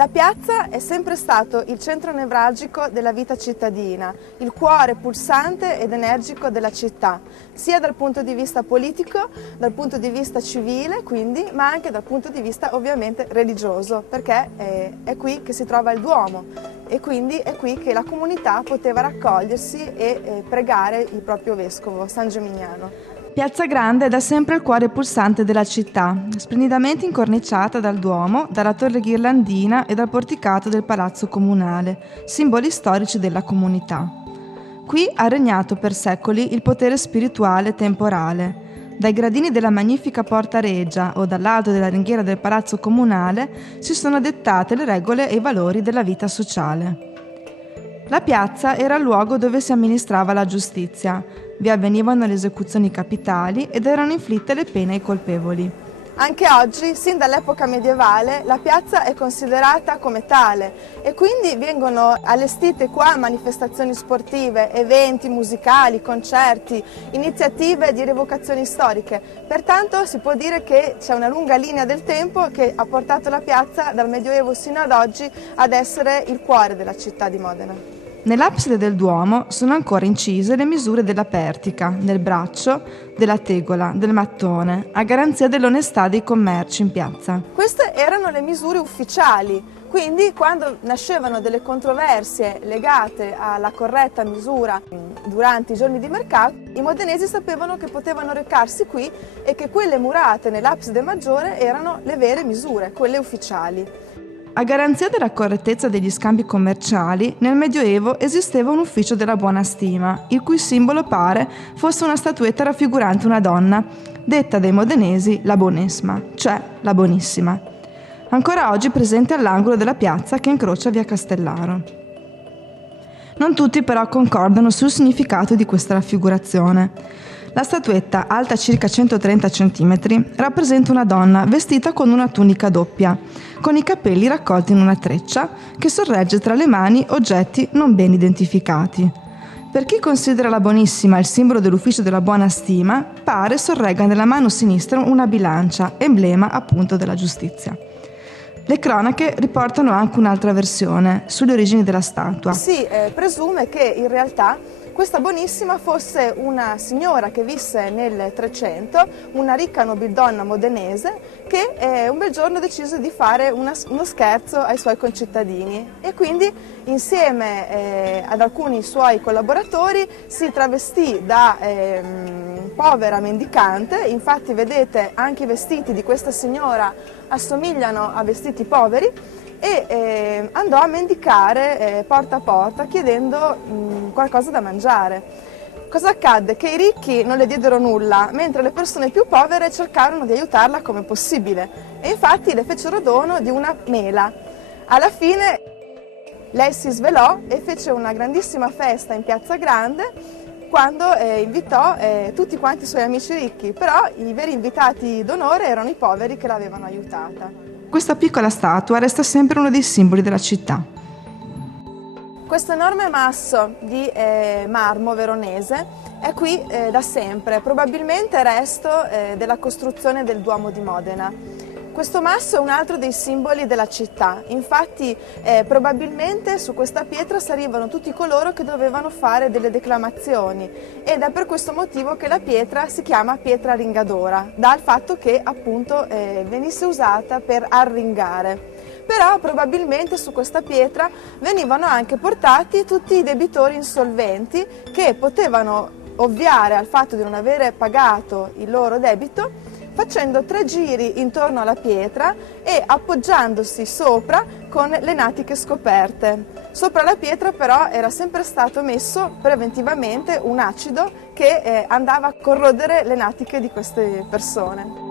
La piazza è sempre stato il centro nevralgico della vita cittadina, il cuore pulsante ed energico della città, sia dal punto di vista politico, dal punto di vista civile, quindi, ma anche dal punto di vista ovviamente religioso, perché è qui che si trova il Duomo e quindi è qui che la comunità poteva raccogliersi e pregare il proprio vescovo, San Gimignano. Piazza Grande è da sempre il cuore pulsante della città, splendidamente incorniciata dal Duomo, dalla torre ghirlandina e dal porticato del Palazzo Comunale, simboli storici della comunità. Qui ha regnato per secoli il potere spirituale e temporale. Dai gradini della magnifica Porta Regia o dall'alto della ringhiera del Palazzo Comunale si sono dettate le regole e i valori della vita sociale. La piazza era il luogo dove si amministrava la giustizia. Vi avvenivano le esecuzioni capitali ed erano inflitte le pene ai colpevoli. Anche oggi, sin dall'epoca medievale, la piazza è considerata come tale e quindi vengono allestite qua manifestazioni sportive, eventi musicali, concerti, iniziative di rievocazioni storiche. Pertanto si può dire che c'è una lunga linea del tempo che ha portato la piazza dal Medioevo sino ad oggi ad essere il cuore della città di Modena. Nell'abside del Duomo sono ancora incise le misure della pertica, del braccio, della tegola, del mattone, a garanzia dell'onestà dei commerci in piazza. Queste erano le misure ufficiali, quindi quando nascevano delle controversie legate alla corretta misura durante i giorni di mercato, i modenesi sapevano che potevano recarsi qui e che quelle murate nell'abside maggiore erano le vere misure, quelle ufficiali. A garanzia della correttezza degli scambi commerciali, nel Medioevo esisteva un ufficio della buona stima, il cui simbolo pare fosse una statuetta raffigurante una donna, detta dai modenesi la Bonesma, cioè la Bonissima, ancora oggi presente all'angolo della piazza che incrocia via Castellaro. Non tutti però concordano sul significato di questa raffigurazione. La statuetta, alta circa 130 cm, rappresenta una donna vestita con una tunica doppia, con i capelli raccolti in una treccia che sorregge tra le mani oggetti non ben identificati. Per chi considera la Bonissima il simbolo dell'ufficio della buona stima, pare sorregga nella mano sinistra una bilancia, emblema appunto della giustizia. Le cronache riportano anche un'altra versione sulle origini della statua. Si presume che in realtà questa Bonissima fosse una signora che visse nel 300, una ricca nobildonna modenese che un bel giorno decise di fare uno scherzo ai suoi concittadini e quindi insieme ad alcuni suoi collaboratori si travestì da povera mendicante. Infatti vedete anche i vestiti di questa signora assomigliano a vestiti poveri e andò a mendicare porta a porta chiedendo qualcosa da mangiare. Cosa accadde? Che i ricchi non le diedero nulla, mentre le persone più povere cercarono di aiutarla come possibile e infatti le fecero dono di una mela. Alla fine lei si svelò e fece una grandissima festa in Piazza Grande quando invitò tutti quanti i suoi amici ricchi, però i veri invitati d'onore erano i poveri che l'avevano aiutata. Questa piccola statua resta sempre uno dei simboli della città. Questo enorme masso di marmo veronese è qui da sempre, probabilmente resto della costruzione del Duomo di Modena. Questo masso è un altro dei simboli della città, infatti probabilmente su questa pietra salivano tutti coloro che dovevano fare delle declamazioni ed è per questo motivo che la pietra si chiama pietra ringadora, dal fatto che appunto venisse usata per arringare. Però probabilmente su questa pietra venivano anche portati tutti i debitori insolventi che potevano ovviare al fatto di non avere pagato il loro debito facendo 3 giri intorno alla pietra e appoggiandosi sopra con le natiche scoperte. Sopra la pietra però era sempre stato messo preventivamente un acido che andava a corrodere le natiche di queste persone.